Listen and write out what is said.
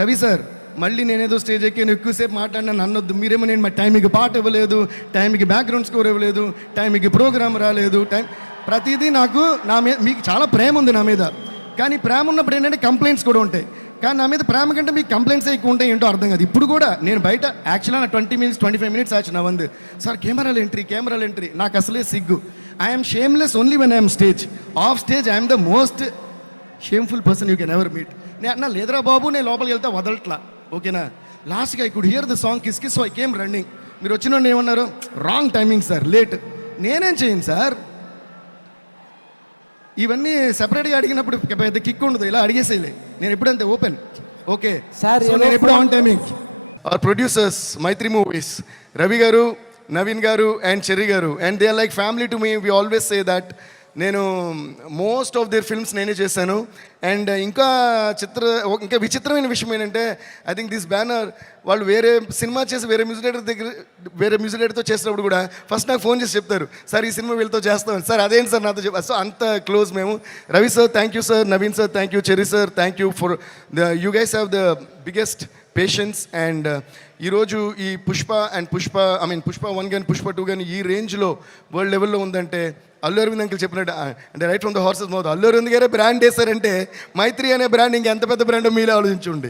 Ravi sir మళ్ళీ నేనేదో stage ఎక్కి నేను ఎక్కువసేపు మాట్లాడినా నన్నొద్దు, మీరేమో నేను మా టైంకి పాట ఇవ్వలేదు, టైంకి బ్యాక్గ్రౌండ్ స్కోర్ ఇవ్వలేదు, టైంకి ప్రోగ్రామ్ రాలేదు, ప్రతిదీ నాకు నా మీద మీకు చాలా ప్రేమ ఉంది నా మీద. కానీ ప్రేమ ఉన్నప్పుడు ఏంటంటే కంప్లైంట్స్ కూడా ఉంటాయి. కానీ నా మీద ప్రేమ కంటే మీకు కంప్లైంట్స్ ఎక్కువ ఉంటాయి ఏంటో అర్థం కాదు. ఇప్పుడు కూడా నేను బయట యాక్చువల్గా నా 25 minutes ఆச்சு నా వందు సార్ కెమెరాలు ఎంట్రీ నాకు అసలే సిగ్గు. I'm shameless only when I'm stage. Of stage I'm the most shameful person you can ever meet. నేను అన్నా లేదురా బాబు, నేను లోపలికి వెళ్తా వదలట్లా, ఓకేనా. లాస్ట్గా I could hear the song kiss kiss, so I came running. మీరు వచ్చిన ఏమన్నారు, రాంగ్ టైమింగ్ సార్, లేట్. నేనేం చేయను సార్, ఇవన్నీ సెపరేట్గా అడిగినప్పుడు పెద్ద కిక్ ఉండదు, ఇలా అడిగేసేయలే. నేను ఎప్పుడంతే ఓపెన్, ఓకే సార్. నేను ఎప్పుడు on timing. Our producers Mythri Movies, Ravi garu, Naveen garu and Cherry garu, and they are like family to me. We always say that. నేను మోస్ట్ ఆఫ్ దేర్ ఫిల్మ్స్ నేనే చేశాను. అండ్ ఇంకా విచిత్రమైన విషయం ఏంటంటే, ఐ థింక్ దిస్ బ్యానర్ వాళ్ళు వేరే సినిమా చేసి వేరే మ్యూజిక్ డైరెక్టర్తో చేసినప్పుడు కూడా ఫస్ట్ నాకు ఫోన్ చేసి చెప్తారు, సార్ ఈ సినిమా వీళ్ళతో చేస్తామని. సార్ అదేంటి సార్ నాతో చెప్పారు. సో అంత క్లోజ్ మేము. Ravi sir thank you sir, Naveen sir thank you, cherry sir thank you for you guys have the biggest patience. And ఈరోజు ఈ పుష్ప 1 కానీ పుష్ప 2 కానీ ఈ రేంజ్లో వరల్డ్ లెవెల్లో ఉందంటే అల్లు అరవింద్ అంకుల్ చెప్పినట్టు, అంటే right from the horse's mouth, Allu Aravind గారే బ్రాండ్ వేశారంటే మైత్రి అనే బ్రాండ్ ఇంకెంత పెద్ద బ్రాండ్ మీరే ఆలోచించండి.